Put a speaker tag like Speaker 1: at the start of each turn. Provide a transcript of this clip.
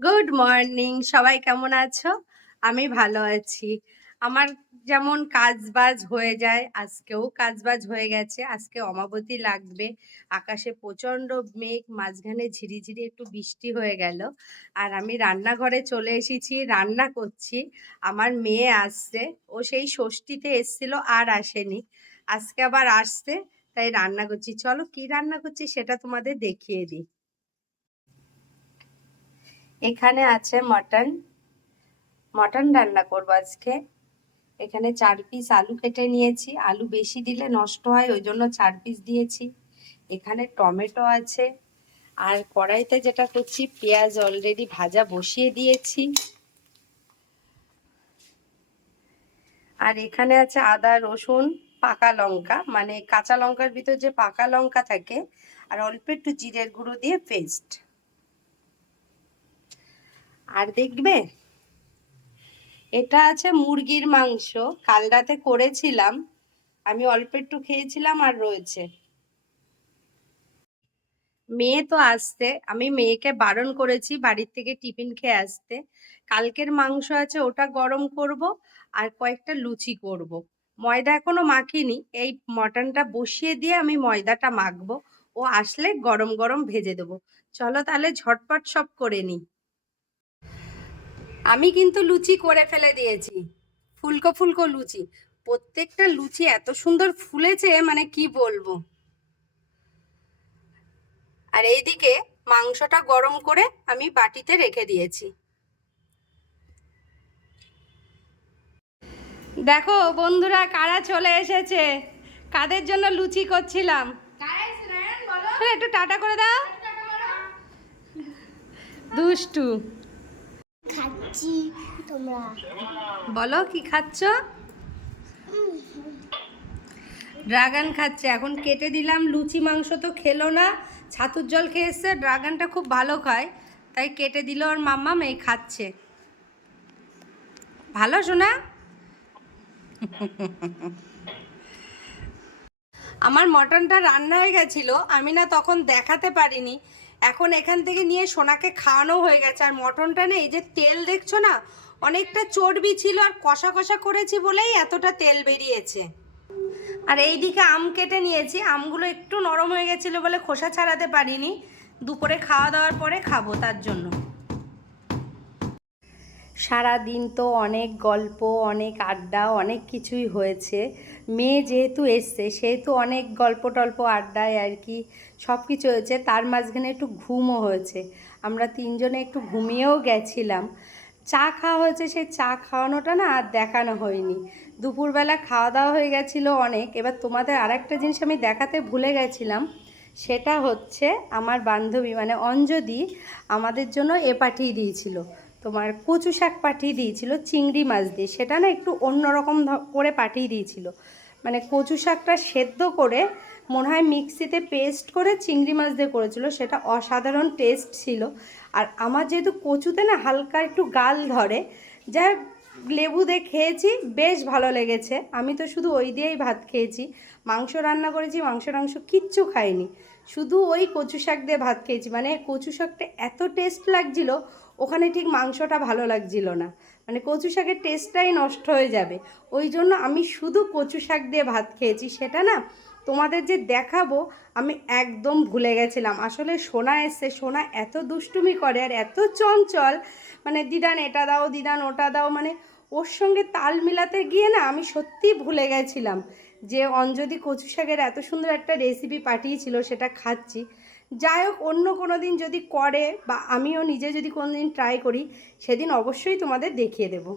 Speaker 1: Good morning সবাই কেমন আছো? আমি ভালো আছি। আমার যেমন কাজবাজ হয়ে যায়, আজকেও কাজবাজ হয়ে গেছে। আজকে অমাবতী লাগবে। আকাশে প্রচণ্ড মেঘ, মাঝখানে ঝিরিঝিরি একটু বৃষ্টি হয়ে গেল। আর আমি রান্নাঘরে চলে এসেছি, রান্না করছি। আমার মেয়ে আসছে। ও সেই ষষ্ঠীতে এসছিল, আর আসেনি। আজকে আবার আসছে, তাই রান্না করছি। চলো কি রান্না করছি সেটা তোমাদের দেখিয়ে দিই। এখানে আছে মটন। মটন রান্না করব আজকে। এখানে চার পিস আলু কেটে নিয়েছি। আলু বেশি দিলে নষ্ট হয়, ওই জন্য চার পিস দিয়েছি। এখানে টমেটো আছে। আর কড়াইতে যেটা করছি, পেঁয়াজ অলরেডি ভাজা বসিয়ে দিয়েছি। আর এখানে আছে আদা, রসুন, পাকা লঙ্কা। মানে কাঁচা লঙ্কার ভিতর যে পাকা লঙ্কা থাকে, আর অল্প একটু জিরের গুঁড়ো দিয়ে পেস্ট আর দেখবে, এটা আছে মুরগির মাংস। কাল রাতে করেছিলাম। আমি অল্প একটু খেয়েছিলাম আর রয়েছে। মেয়ে তো আসতে আমি মেয়েকে বারণ করেছি বাড়ির থেকে টিফিন খেয়ে আসতে। কালকের মাংস আছে, ওটা গরম করব আর কয়েকটা লুচি করব। ময়দা এখনও মাখিনি। এই মটনটা বসিয়ে দিয়ে আমি ময়দাটা মাখবো। ও আসলে গরম গরম ভেজে দেবো। চলো তাহলে ঝটপট সব করে নিই। আমি কিন্তু লুচি করে ফেলে দিয়েছি। ফুলকো ফুলকো লুচি। প্রত্যেকটা লুচি এত সুন্দর ফুলেছে মানে কি বলব? আর এইদিকে মাংসটা গরম করে আমি বাটিতে রেখে দিয়েছি। দেখো বন্ধুরা কারা চলে এসেছে? কাদের জন্য লুচি করছিলাম? হ্যাঁ, একটু টাটা করে দাও। দুষ্টু।
Speaker 2: খাচ্ছি। তোমরা?
Speaker 1: বলো, কি খাচ্ছ? ড্রাগন খাচ্ছে। এখন কেটে দিলাম। লুচি মাংস তো খেলো না। ছাতুর জল খেয়ে এসছে। ড্রাগনটা খুব ভালো খায়। তাই কেটে দিল ওর মাম্মা, মেয়ে খাচ্ছে। ভালো শোনা আমার মটনটা রান্না হয়ে গেছিল। আমি না তখন দেখাতে পারিনি। এখন এখান থেকে নিয়ে সোনাকে খাওয়ানো হয়ে গেছে। আর মটনটা নেই যে তেল দেখছ না, অনেকটা চর্বি ছিল আর কষা কষা করেছি বলেই এতটা তেল বেরিয়েছে। আর এই দিকে আম কেটে নিয়েছি। আমগুলো একটু নরম হয়ে গেছিল বলে খোসা ছাড়াতে পারিনি। দুপুরে খাওয়া দাওয়ার পরে খাব তার জন্য। সারা দিন তো অনেক গল্প, অনেক আড্ডা, অনেক কিছুই হয়েছে। মেয়ে যেহেতু এসছে, সেহেতু অনেক গল্প টল্প, আড্ডায় আর কি সব কিছু হয়েছে। তার মাঝখানে একটু ঘুমও হয়েছে। আমরা তিনজনে একটু ঘুমিয়েও গেছিলাম। চা খাওয়া হয়েছে সেই চা খাওয়ানোটা না আর দেখানো হয়নি। দুপুরবেলা খাওয়া দাওয়া হয়ে গেছিল অনেক। এবার তোমাদের আরেকটা জিনিস আমি দেখাতে ভুলে গেছিলাম। সেটা হচ্ছে আমার বান্ধবী মানে অঞ্জদি আমাদের জন্য এ পাঠিয়ে দিয়েছিল। তোমার কচু শাক পাঠিয়ে দিয়েছিল, চিংড়ি মাছ দিয়ে। সেটা না একটু অন্যরকম করে পাঠিয়ে দিয়েছিল। মানে কচু শাকটা সেদ্ধ করে মনে হয় মিক্সিতে পেস্ট করে চিংড়ি মাছ দিয়ে করেছিল, সেটা অসাধারণ টেস্ট ছিল। আর আমার যেহেতু কচুতে না হালকা একটু গাল ধরে যা লেবু দিয়ে খেয়েছি, বেশ ভালো লেগেছে। আমি তো শুধু ওই দিয়েই ভাত খেয়েছি। মাংস রান্না করেছি, মাংস টাংস কিচ্ছু খাইনি। শুধু ওই কচু শাক দিয়ে ভাত খেয়েছি। মানে কচু শাকটা এত টেস্ট লাগছিল, ওখানে ঠিক মাংসটা ভালো লাগছিল না। মানে কচু শাকের টেস্টটাই নষ্ট হয়ে যাবে। ওই জন্য আমি শুধু কচু শাক দিয়ে ভাত খেয়েছি। সেটা না, তোমাদের যে দেখাবো, আমি একদম ভুলে গেছিলাম। আসলে সোনা এসছে, সোনা এত দুষ্টুমি করে আর এত চঞ্চল। মানে দিদান এটা দাও, দিদান ওটা দাও মানে ওর সঙ্গে তাল মিলাতে গিয়ে না আমি সত্যি ভুলে গেছিলাম যে অঞ্জলি কচু শাকের এত সুন্দর একটা রেসিপি পাঠিয়েছিল, সেটা খাচ্ছি। যাই হোক, অন্য কোনো দিন যদি করে বা আমিও নিজে যদি কোনো দিন ট্রাই করি, সেদিন অবশ্যই তোমাদের দেখিয়ে দেবো।